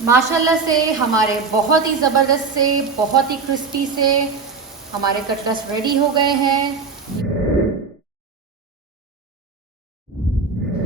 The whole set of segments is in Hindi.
माशाल्लाह से हमारे बहुत ही ज़बरदस्त से बहुत ही क्रिस्पी से हमारे कटलेट्स रेडी हो गए हैं।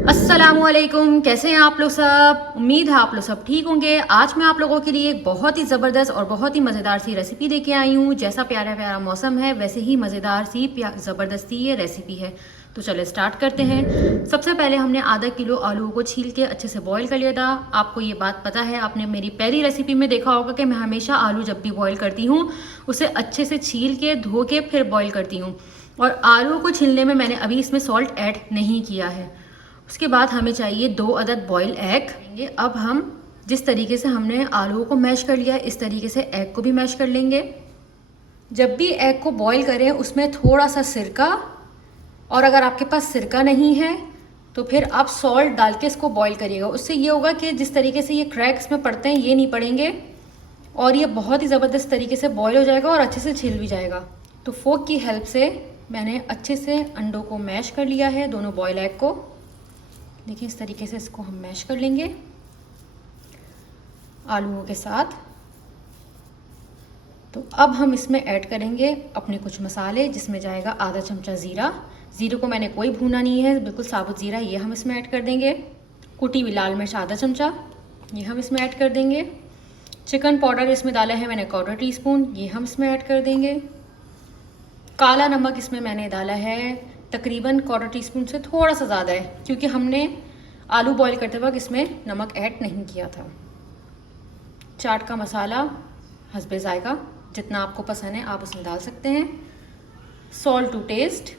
अस्सलामुअलैकुम, कैसे हैं आप लोग सब। उम्मीद है आप लोग सब ठीक होंगे। आज मैं आप लोगों के लिए एक बहुत ही ज़बरदस्त और बहुत ही मज़ेदार सी रेसिपी लेके आई हूँ। जैसा प्यारा प्यारा मौसम है वैसे ही मज़ेदार सी ज़बरदस्ती ये रेसिपी है। तो चले स्टार्ट करते हैं। सबसे पहले हमने आधा किलो आलू को छील के अच्छे से बॉईल कर लिया था। आपको ये बात पता है, आपने मेरी पहली रेसिपी में देखा होगा कि मैं हमेशा आलू जब भी बॉईल करती हूँ उसे अच्छे से छील के धो के फिर बॉईल करती हूँ। और आलू को छीलने में मैंने अभी इसमें सॉल्ट ऐड नहीं किया है। उसके बाद हमें चाहिए 2 अदद बॉयल एग। अब हम जिस तरीके से हमने आलूओं को मैश कर लिया है इस तरीके से एग को भी मैश कर लेंगे। जब भी एग को बॉईल करें उसमें थोड़ा सा सिरका, और अगर आपके पास सिरका नहीं है तो फिर आप सॉल्ट डाल के इसको बॉईल करिएगा। उससे ये होगा कि जिस तरीके से ये क्रैक्स में पड़ते हैं ये नहीं पड़ेंगे और ये बहुत ही ज़बरदस्त तरीके से बॉईल हो जाएगा और अच्छे से छिल भी जाएगा। तो फोक की हेल्प से मैंने अच्छे से अंडों को मैश कर लिया है, दोनों बॉयल एग को। देखिए इस तरीके से इसको हम मैश कर लेंगे आलूओं के साथ। तो अब हम इसमें ऐड करेंगे अपने कुछ मसाले, जिसमें जाएगा आधा चमचा ज़ीरा। ज़ीरे को मैंने कोई भूना नहीं है, बिल्कुल साबुत ज़ीरा ये हम इसमें ऐड कर देंगे। कुटी हुई लाल मिर्च आधा चमचा ये हम इसमें ऐड कर देंगे। चिकन पाउडर इसमें डाला है मैंने 1/4 टीस्पून, ये हम इसमें ऐड कर देंगे। काला नमक इसमें मैंने डाला है तकरीबन 1/4 टीस्पून से थोड़ा सा ज़्यादा है, क्योंकि हमने आलू बॉईल करते वक्त इसमें नमक ऐड नहीं किया था। चाट का मसाला हस्बे ज़ायका, जितना आपको पसंद है आप उसमें डाल सकते हैं। Salt to taste.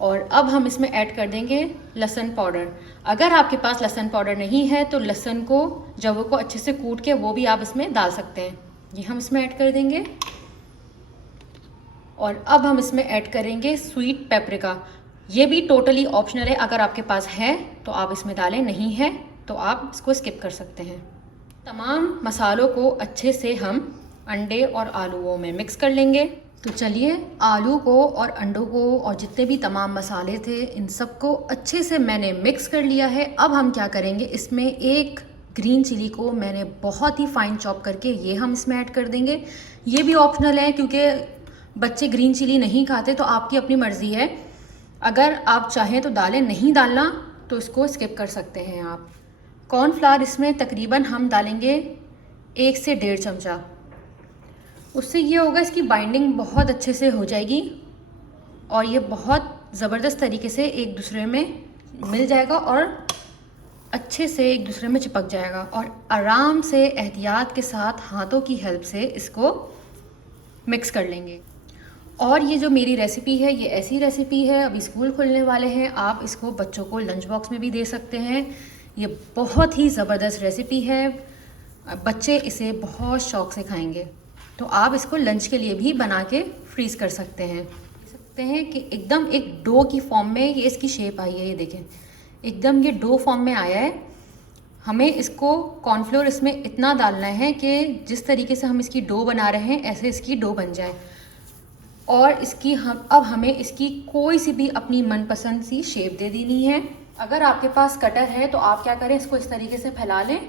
और अब हम इसमें ऐड कर देंगे लहसुन पाउडर। अगर आपके पास लहसुन पाउडर नहीं है तो लहसुन को जवों को अच्छे से कूट के वो भी आप इसमें डाल सकते हैं, ये हम इसमें ऐड कर देंगे। और अब हम इसमें ऐड करेंगे स्वीट पेपरिका। ये भी टोटली ऑप्शनल है, अगर आपके पास है तो आप इसमें डालें, नहीं है तो आप इसको स्किप कर सकते हैं। तमाम मसालों को अच्छे से हम अंडे और आलूओं में मिक्स कर लेंगे। तो चलिए आलू को और अंडों को और जितने भी तमाम मसाले थे इन सबको अच्छे से मैंने मिक्स कर लिया है। अब हम क्या करेंगे, इसमें एक ग्रीन चिली को मैंने बहुत ही फाइन चॉप करके ये हम इसमें ऐड कर देंगे। ये भी ऑप्शनल है, क्योंकि बच्चे ग्रीन चिली नहीं खाते, तो आपकी अपनी मर्ज़ी है। अगर आप चाहें तो डालें, नहीं डालना तो इसको स्किप कर सकते हैं आप। कॉर्नफ्लावर इसमें तकरीबन हम डालेंगे 1 से 1.5 चमचा। उससे ये होगा इसकी बाइंडिंग बहुत अच्छे से हो जाएगी और ये बहुत ज़बरदस्त तरीके से एक दूसरे में मिल जाएगा और अच्छे से एक दूसरे में चिपक जाएगा। और आराम से एहतियात के साथ हाथों की हेल्प से इसको मिक्स कर लेंगे। और ये जो मेरी रेसिपी है ये ऐसी रेसिपी है, अभी स्कूल खुलने वाले हैं, आप इसको बच्चों को लंच बॉक्स में भी दे सकते हैं। ये बहुत ही ज़बरदस्त रेसिपी है, बच्चे इसे बहुत शौक़ से खाएंगे। तो आप इसको लंच के लिए भी बना के फ्रीज़ कर सकते हैं। देख सकते हैं कि एकदम एक डो की फॉर्म में ये इसकी शेप आई है, ये देखें एकदम ये डो फॉर्म में आया है। हमें इसको कॉर्नफ्लोर इसमें इतना डालना है कि जिस तरीके से हम इसकी डो बना रहे हैं ऐसे इसकी डो बन जाए। और इसकी अब हमें इसकी कोई सी भी अपनी मनपसंद सी शेप दे देनी है। अगर आपके पास कटर है तो आप क्या करें, इसको इस तरीके से फैला लें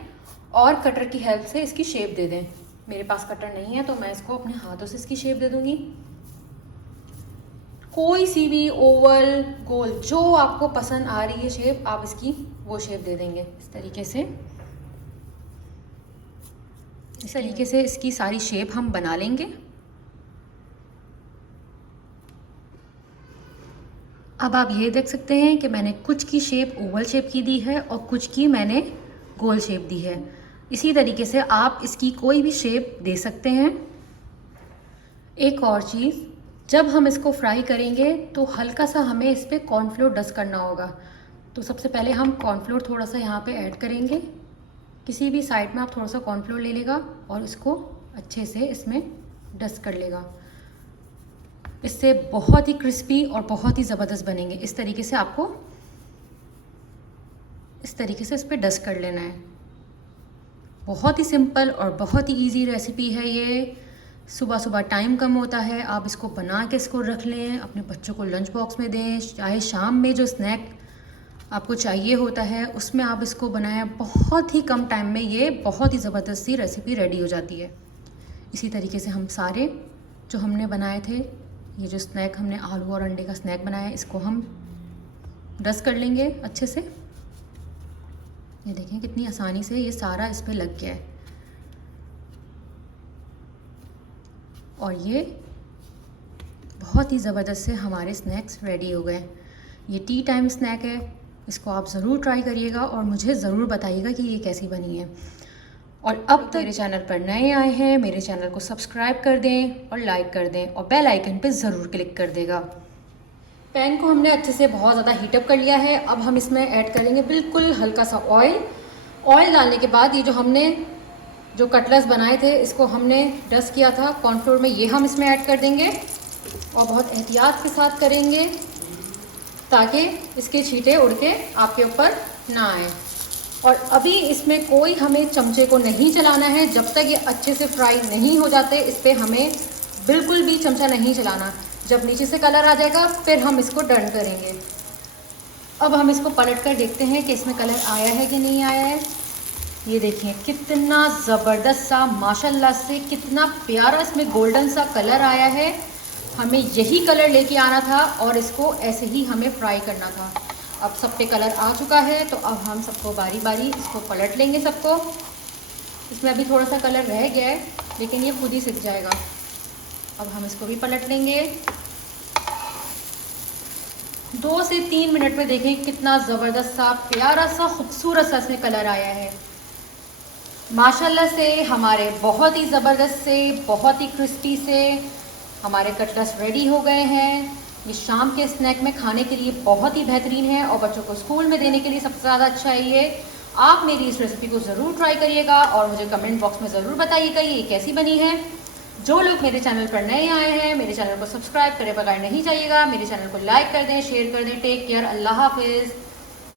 और कटर की हेल्प से इसकी शेप दे दें। मेरे पास कटर नहीं है तो मैं इसको अपने हाथों से इसकी शेप दे दूंगी। कोई सी भी ओवल, गोल, जो आपको पसंद आ रही है शेप, आप इसकी वो शेप दे देंगे इस तरीके से। इस तरीके से इसकी सारी शेप हम बना लेंगे। अब आप ये देख सकते हैं कि मैंने कुछ की शेप ओवल शेप की दी है और कुछ की मैंने गोल शेप दी है। इसी तरीके से आप इसकी कोई भी शेप दे सकते हैं। एक और चीज़, जब हम इसको फ्राई करेंगे तो हल्का सा हमें इस पर कॉर्नफ्लोर डस्ट करना होगा। तो सबसे पहले हम कॉर्नफ्लोर थोड़ा सा यहाँ पे ऐड करेंगे। किसी भी साइड में आप थोड़ा सा कॉर्नफ्लोर ले लेगा और इसको अच्छे से इसमें डस्ट कर लेगा। इससे बहुत ही क्रिस्पी और बहुत ही ज़बरदस्त बनेंगे। इस तरीके से आपको इस तरीके से इस पर डस्ट कर लेना है। बहुत ही सिंपल और बहुत ही इजी रेसिपी है ये। सुबह सुबह टाइम कम होता है, आप इसको बना के इसको रख लें, अपने बच्चों को लंच बॉक्स में दें, चाहे शाम में जो स्नैक आपको चाहिए होता है, उसमें आप इसको बनाएं। बहुत ही कम टाइम में ये बहुत ही ज़बरदस्त सी रेसिपी रेडी हो जाती है। इसी तरीके से हम सारे जो हमने बनाए थे, ये जो स्नैक हमने आलू और अंडे का स्नैक बनाया, इसको हम डस्ट कर लेंगे अच्छे से। ये देखें कितनी आसानी से ये सारा इस पर लग गया है। और ये बहुत ही ज़बरदस्त से हमारे स्नैक्स रेडी हो गए। ये टी टाइम स्नैक है, इसको आप ज़रूर ट्राई करिएगा और मुझे ज़रूर बताइएगा कि ये कैसी बनी है। और अब तक मेरे चैनल पर नए आए हैं, मेरे चैनल को सब्सक्राइब कर दें और लाइक कर दें और बेल आइकन पे ज़रूर क्लिक कर देगा। पैन को हमने अच्छे से बहुत ज़्यादा हीटअप कर लिया है। अब हम इसमें ऐड करेंगे बिल्कुल हल्का सा ऑयल। ऑयल डालने के बाद ये जो हमने जो कटलेट्स बनाए थे, इसको हमने डस्ट किया था कॉर्नफ्लोर में, ये हम इसमें ऐड कर देंगे और बहुत एहतियात के साथ करेंगे ताकि इसके छींटे उड़ के आपके ऊपर ना आए। और अभी इसमें कोई हमें चमचे को नहीं चलाना है जब तक ये अच्छे से फ्राई नहीं हो जाते। इस पर हमें बिल्कुल भी चमचा नहीं चलाना। जब नीचे से कलर आ जाएगा फिर हम इसको टर्न करेंगे। अब हम इसको पलट कर देखते हैं कि इसमें कलर आया है कि नहीं आया है। ये देखिए कितना ज़बरदस्त सा, माशाल्लाह से कितना प्यारा इसमें गोल्डन सा कलर आया है। हमें यही कलर लेके आना था और इसको ऐसे ही हमें फ्राई करना था। अब सब पे कलर आ चुका है तो अब हम सबको बारी बारी इसको पलट लेंगे सबको। इसमें अभी थोड़ा सा कलर रह गया है लेकिन ये खुद ही सिक जाएगा। अब हम इसको भी पलट लेंगे। 2 से 3 मिनट में देखें कितना ज़बरदस्त सा, प्यारा सा, खूबसूरत सा इसमें कलर आया है। माशाल्लाह से हमारे बहुत ही ज़बरदस्त से, बहुत ही क्रिस्पी से हमारे कटलेट्स रेडी हो गए हैं। ये शाम के स्नैक में खाने के लिए बहुत ही बेहतरीन है और बच्चों को स्कूल में देने के लिए सबसे ज़्यादा अच्छा है ये। आप मेरी इस रेसिपी को ज़रूर ट्राई करिएगा और मुझे कमेंट बॉक्स में ज़रूर बताइएगा ये कैसी बनी है। जो लोग मेरे चैनल पर नए आए हैं, मेरे चैनल को सब्सक्राइब करे बगैर नहीं जाइएगा। मेरे चैनल को लाइक कर दें, शेयर कर दें। टेक केयर, अल्लाह हाफिज़।